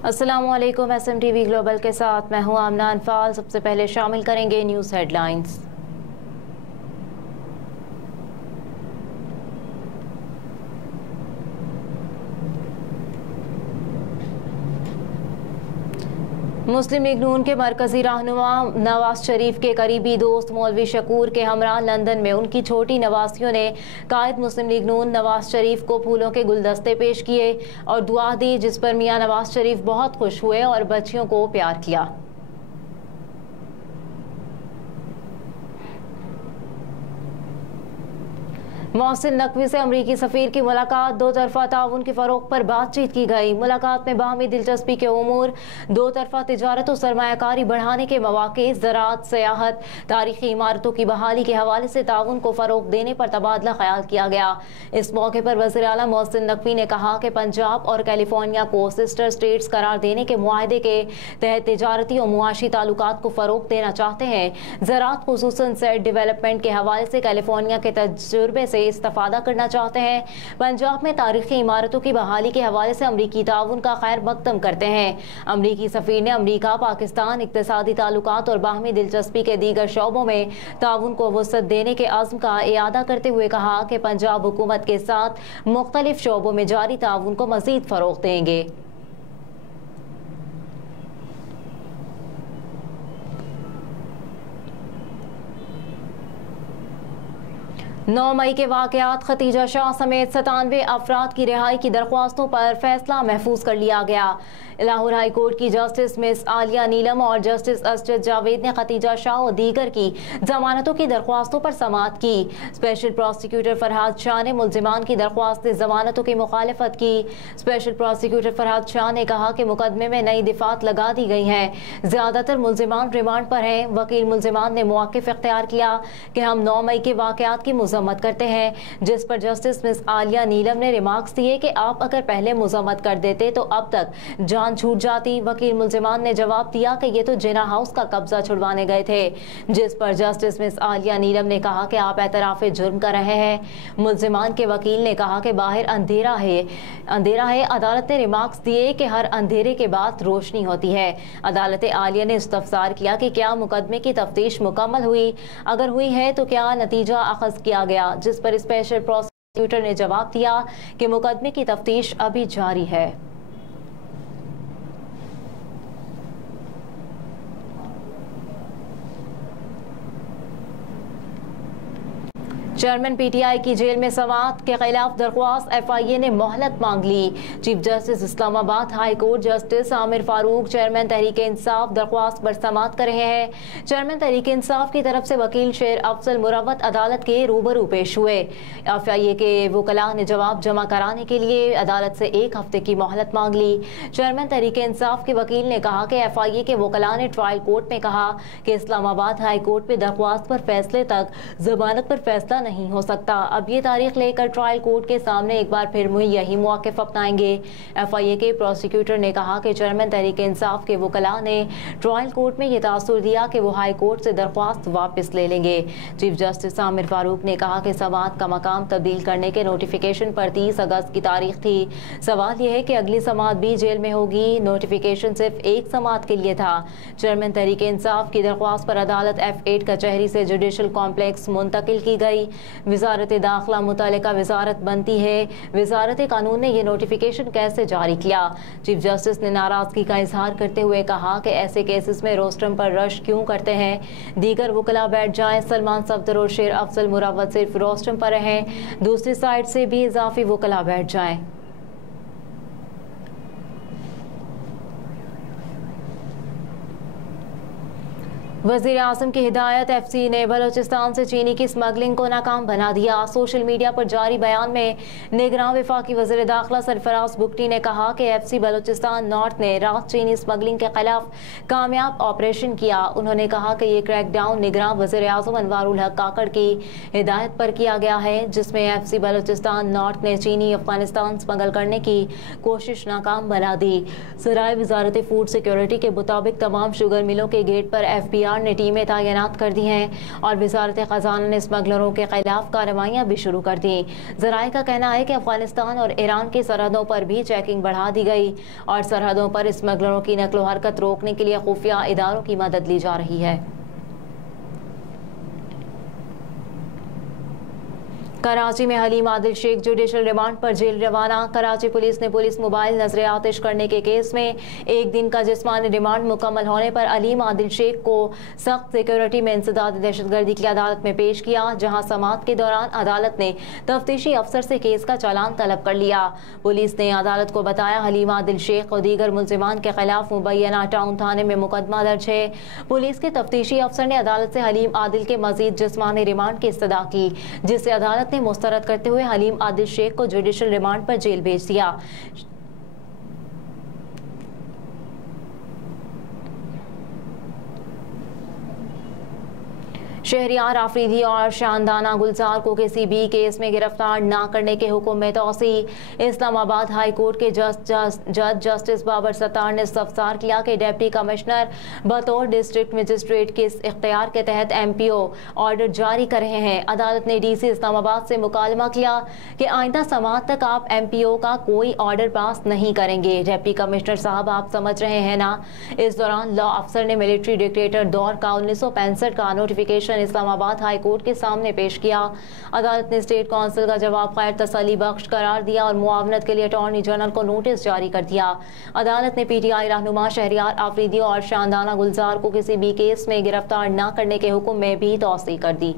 अस्सलामुअलैकुम। SMTV global के साथ मैं हूं आमना अनफाल। सबसे पहले शामिल करेंगे न्यूज़ हेडलाइंस। मुस्लिम लीग नून के मरकजी रहनुमा नवाज शरीफ के करीबी दोस्त मौलवी शकूर के हमरा लंदन में उनकी छोटी नवासियों ने कायद मुस्लिम लीग नून नवाज शरीफ को फूलों के गुलदस्ते पेश किए और दुआ दी, जिस पर मियां नवाज शरीफ बहुत खुश हुए और बच्चियों को प्यार किया। मोहसिन नकवी से अमरीकी सफ़ीर की मुलाकात, दो तरफा ताउन के फ़रोग़ पर बातचीत की गई। मुलाकात में बाहमी दिलचस्पी के उमूर, दो तरफा तिजारत और सरमायाकारी बढ़ाने के मौक़े, ज़राअत, सयाहत, तारीख़ी इमारतों की बहाली के हवाले से ताउन को फ़रोग़ देने पर तबादला ख्याल किया गया। इस मौके पर वज़ीर आला मोहसिन नकवी ने कहा कि पंजाब और कैलिफोर्निया को सिस्टर स्टेट्स करार देने के मुआहदे के तहत तिजारती और मुआशी ताल्लुकात को फ़रोग़ देना चाहते हैं। ज़राअत खुसूसन सेट डेवलपमेंट के हवाले से कैलिफोर्निया के तजुर्बे से इस्तेफादा करना चाहते हैं। पंजाब में तारीखी इमारतों की बहाली के हवाले से अमरीकी ताउन का खैर मकदम करते हैं। अमरीकी सफ़ीर ने अमरीका पाकिस्तान इक़्तिसादी ताल्लुकात और बाहमी दिलचस्पी के दीगर शोबों में ताउन को वसअत देने के अज़्म का इयादा करते हुए कहा कि पंजाब हुकूमत के साथ मुख्तलिफ शोबों में जारी ताउन को मज़ीद फ़रोग़ देंगे। 9 मई के वाक़यात, खतीजा शाह समेत 97 अफराद की रिहाई की दरख्वास्तों पर फैसला महफूज कर लिया गया। लाहौर हाई कोर्ट की जस्टिस मिस आलिया नीलम और जस्टिस असजद जावेद ने खतीजा शाह और दीगर की जमानतों की दरख्वास्तों पर समाअत की। स्पेशल प्रोसिक्यूटर फरहाद शाह ने मुल्जिमान की दरख्वास्त जमानतों की मुखालफत की। स्पेशल प्रोसिक्यूटर फरहाद शाह ने कहा कि मुकदमे में नई दिफात लगा दी गई हैं, ज्यादातर मुल्जिमान रिमांड पर हैं। वकील मुल्जिमान ने मौक़िफ़ इख्तियार किया कि हम 9 मई के वाक़यात की मज़म्मत करते हैं, जिस पर जस्टिस मिस आलिया नीलम ने रिमार्क्स दिए कि आप अगर पहले मज़म्मत कर देते तो अब तक जान छूट जाती। वकील मुल्जिमान ने जवाब दिया कि ये तो जिना हाउस का कब्जा छुड़वाने गए थे, जिस पर जस्टिस मिस आलिया नीलम ने कहा कि आप एतराफ़ जुर्म कर रहे हैं। मुल्जिमान के वकील ने कहा कि बाहर अंधेरा है। अदालत ने रिमार्क्स दिए कि हर अंधेरे के बाद रोशनी होती है। अदालत आलिया ने इस्तफसार किया कि क्या मुकदमे की तफ्तीश मुकम्मल हुई, अगर हुई है तो क्या नतीजा अखज़ किया गया, जिस पर स्पेशल प्रोसिक्यूटर ने जवाब दिया कि मुकदमे की तफ्तीश अभी जारी है। चेयरमैन PTI की जेल में समाअत के खिलाफ दरख्वास्त, FIA ने मोहलत मांग ली। Chief justice Islamabad high court justice Aamir Farooq chairman Tehreek Insaf दरख्वास्त पर समाअत कर रहे हैं। चेयरमैन तहरीक इंसाफ की तरफ से वकील शेर अफजल मुरवत अदालत के रूबरू पेश हुए। FIA के वकला ने जवाब जमा कराने के लिए अदालत से 1 हफ्ते की मोहलत मांग ली। चेयरमैन तहरीक इंसाफ के वकील ने कहा कि FIA के वकला ने ट्रायल कोर्ट में कहा कि इस्लामाबाद हाई कोर्ट में दरख्वास्त पर फैसले तक जमानत पर फैसला नहीं हो सकता। अब ये तारीख लेकर ट्रायल कोर्ट के सामने एक बार फिर यही मौक़िफ़ अपनाएंगे। FIA के प्रोसिक्यूटर ने कहा कि चेयरमैन तहरीक इंसाफ के वकला ने ट्रायल कोर्ट में ये तासुर दिया कि वो हाई कोर्ट से दरख्वास्त वापस ले लेंगे। चीफ जस्टिस आमिर फारूक ने कहा कि समाअत का मकाम तब्दील करने के नोटिफिकेशन पर 30 अगस्त की तारीख थी। सवाल यह है कि अगली समाअत भी जेल में होगी। नोटिफिकेशन सिर्फ एक समाअत के लिए था। चेयरमैन तहरीक इंसाफ की दरख्वास्त पर अदालत F8 कचहरी से जुडिशल कॉम्प्लेक्स मुंतकिल की गई। वज़ारत दाखिला मुतल्लिका वज़ारत बनती है। वज़ारत कानून ने यह नोटिफिकेशन कैसे जारी किया? चीफ जस्टिस ने नाराजगी का इजहार करते हुए कहा कि ऐसे केसेस में रोस्टरम पर रश क्यों करते हैं? दीगर वकला बैठ जाएं। सलमान सफदर और शेर अफजल मुरवत सिर्फ रोस्टरम पर रहें, दूसरी साइड से भी इजाफी वकला बैठ जाएं। वज़ीर आज़म की हिदायत, FC ने बलोचिस्तान से चीनी की स्मगलिंग को नाकाम बना दिया। सोशल मीडिया पर जारी बयान में निगरान वफाकी वज़ीर दाखिला सरफराज बुगटी ने कहा कि FC बलोचिस्तान नॉर्थ ने रात चीनी स्मगलिंग के खिलाफ कामयाब ऑपरेशन किया। उन्होंने कहा कि ये क्रैकडाउन निगरान वज़ीर आज़म अनवारुल हक काकड़ की हिदायत पर किया गया है, जिसमें FC बलोचिस्तान नॉर्थ ने चीनी अफगानिस्तान स्मगल करने की कोशिश नाकाम बना दी। सराय वज़ारत फूड सिक्योरिटी के मुताबिक तमाम शुगर मिलों के गेट पर FBI SIR ने टीमें तैनात कर दी हैं और वजारत खजाना ने स्मगलरों के खिलाफ कार्रवाइयाँ भी शुरू कर दी। ज़राए का कहना है कि अफगानिस्तान और ईरान की सरहदों पर भी चेकिंग बढ़ा दी गई और सरहदों पर स्मगलरों की नकलो हरकत रोकने के लिए खुफिया इदारों की मदद ली जा रही है। कराची में हलीम आदिल शेख जुडिशल रिमांड पर जेल रवाना। कराची पुलिस ने पुलिस मोबाइल नजर आतिश करने के केस में एक दिन का जिस्मानी रिमांड मुकम्मल होने पर हलीम आदिल शेख को सख्त सिक्योरिटी में इंसदाद दहशतगर्दी की अदालत में पेश किया, जहां समाअत के दौरान अदालत ने तफ्तीशी अफसर से केस का चालान तलब कर लिया। पुलिस ने अदालत को बताया हलीम आदिल शेख और दीगर मुलजिमान के खिलाफ मुबैना टाउन थाने में मुकदमा दर्ज है। पुलिस के तफ्तीशी अफसर ने अदालत से हलीम आदिल के मजीद जिस्मानी रिमांड की इस्तदा की, जिसे अदालत ने मुस्तरद करते हुए हलीम आदिल शेख को जुडिशल रिमांड पर जेल भेज दिया। शहरियार आफरीदी और शानदाना गुलजार को किसी भी केस में गिरफ्तार न करने के हुक्म में तोसी। इस्लामाबाद हाई कोर्ट के जज जस्टिस बाबर सत्तार ने इस्तफसार किया कि डिप्टी कमिश्नर बतौर डिस्ट्रिक्ट मजिस्ट्रेट के इख्तियार के तहत MPO ऑर्डर जारी कर रहे हैं। अदालत ने DC इस्लामाबाद से मुकालमा किया कि आइंदा समाअत तक आप MPO का कोई ऑर्डर पास नहीं करेंगे। डिप्टी कमिश्नर साहब, आप समझ रहे हैं ना। इस दौरान लॉ अफसर ने मिलिट्री डिक्टेटर दौर का 1965 का नोटिफिकेशन इस्लामाबाद हाई कोर्ट के सामने पेश किया। अदालत ने स्टेट काउंसिल का जवाब गैर तसल्ली बख्श करार दिया और मुआवनत के लिए अटॉर्नी जनरल को नोटिस जारी कर दिया। अदालत ने PTI रहनुमा शहरियार आफरीदी और शानदाना गुलजार को किसी भी केस में गिरफ्तार न करने के हुक्म में भी तौसीह कर दी।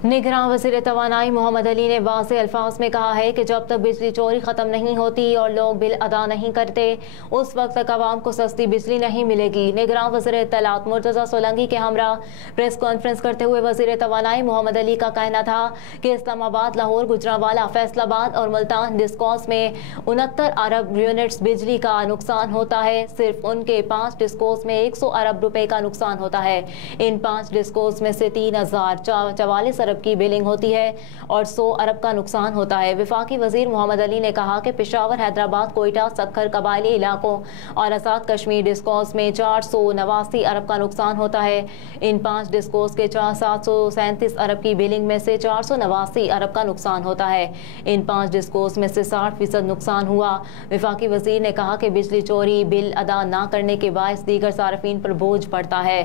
निगरान वज़ीर तवानाई मोहम्मद अली ने वाज़ेह अल्फाज में कहा है कि जब तक बिजली चोरी ख़त्म नहीं होती और लोग बिल अदा नहीं करते, उस वक्त तक आवाम को सस्ती बिजली नहीं मिलेगी। निगरान वज़ीर इत्तलात मुर्तज़ा सोलंकी के हमरा प्रेस कॉन्फ्रेंस करते हुए वज़ीर तवानाई मोहम्मद अली का कहना था कि इस्लामाबाद, लाहौर, गुजरांवाला, फैसलाबाद और मुल्तान डिस्कोस में 69 अरब यूनिट्स बिजली का नुकसान होता है। सिर्फ उनके 5 डिस्कोस में 100 अरब रुपए का नुकसान होता है। इन 5 डिस्कोस में से 3044 अरब की बिलिंग होती है और 100 अरब का नुकसान होता है। वफाकी वजीर मोहम्मद अली ने कहा कि पेशावर, हैदराबाद, कोयटा, सक्खर, कबायली इलाकों और आज़ाद कश्मीर डिस्कोस में 489 अरब का नुकसान होता है। इन 5 डिस्कोस के 737 अरब की बिलिंग में से 489 अरब का नुकसान होता है। इन 5 डिस्कोस में से 60% नुकसान हुआ। वफाकी वजीर ने कहा कि बिजली चोरी, बिल अदा न करने के बायस दीगर सार्फिन पर बोझ पड़ता है।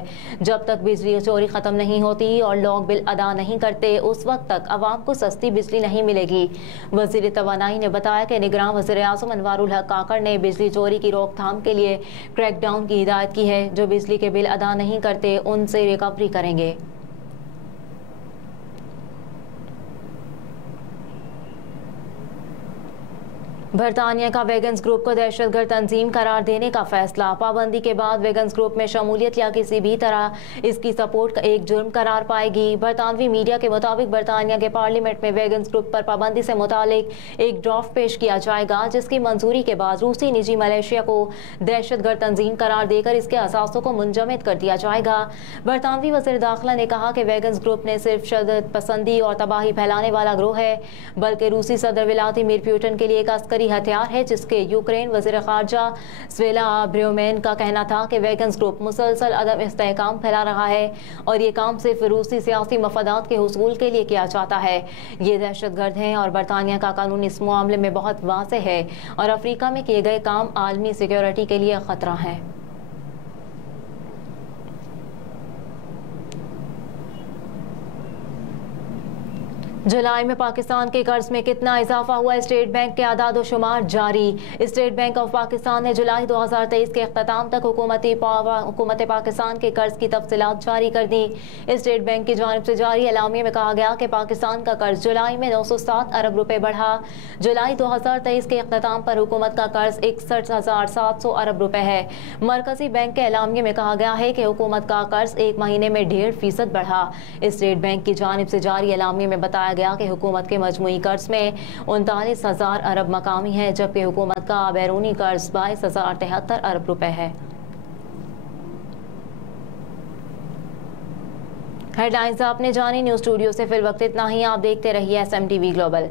जब तक बिजली चोरी खत्म नहीं होती और लोग बिल अदा नहीं करते, उस वक्त तक आवाम को सस्ती बिजली नहीं मिलेगी। वजीर तवानाई ने बताया कि निगरान वज़ीर आज़म अनवारुल हक काकड़ ने बिजली चोरी की रोकथाम के लिए क्रैकडाउन की हिदायत की है। जो बिजली के बिल अदा नहीं करते उनसे रिकवरी करेंगे। बरतानिया का वेगन्स ग्रुप को दहशतगर्द तंजीम करार देने का फैसला। पाबंदी के बाद वेगन्स ग्रुप में शमूलियत या किसी भी तरह इसकी सपोर्ट का एक जुर्म करार पाएगी। बरतानवी मीडिया के मुताबिक बरतानिया के पार्लियामेंट में वेगन्स ग्रुप पर पाबंदी से मुतालिक एक ड्राफ्ट पेश किया जाएगा, जिसकी मंजूरी के बाद रूसी निजी मलेशिया को दहशतगर्द तंजीम करार देकर इसके असासों को मुंजमद कर दिया जाएगा। बरतानवी वज़ीर दाखिला ने कहा कि वेगन्स ग्रुप ने सिर्फ शदत पसंदी और तबाही फैलाने वाला ग्रोह है, बल्कि रूसी सदर व्लादिमीर पुतिन के लिए एक अस्करी हथियार है, जिसके यूक्रेन वज़ीर ख़ारजा स्वेला ब्र्योमेन का कहना था कि वेगन्स ग्रुप मुसलसल अदम इस्तेहकाम फैला रहा है और ये काम सिर्फ रूसी सियासी मफादात के हुसूल के लिए किया जाता है। ये दहशतगर्द हैं और बरतानिया का कानून इस मामले में बहुत वाज़ेह है और अफ्रीका में किए गए काम आलमी सिक्योरिटी के लिए ख़तरा है। जुलाई में पाकिस्तान के कर्ज में कितना इजाफा हुआ, स्टेट बैंक के आदाद व शुमार जारी। स्टेट बैंक ऑफ पाकिस्तान ने जुलाई 2023 के अख्ताम तक हुकूमत पाकिस्तान के कर्ज की तफसीलात जारी कर दी। स्टेट बैंक की जानिब से जारी एलामिया में कहा गया कि पाकिस्तान का कर्ज जुलाई में 907 अरब रुपए बढ़ा। जुलाई 2023 के अख्ताम पर हुकूमत का कर्ज 61,700 अरब रुपए है। मरकजी बैंक के एलामिया में कहा गया है कि हुकूमत का कर्ज एक महीने में 1.5% बढ़ा। स्टेट बैंक की जानिब से जारी एलामिया में बताया गया कि हुकूमत के मजमूई कर्ज में 39,000 अरब मकामी है, जबकि हुकूमत का बैरूनी कर्ज 22,073 अरब रुपए है। हेडलाइंस आपने जानी। न्यूज़ स्टूडियो से फिल वक्त इतना ही। आप देखते रहिए SMTV ग्लोबल।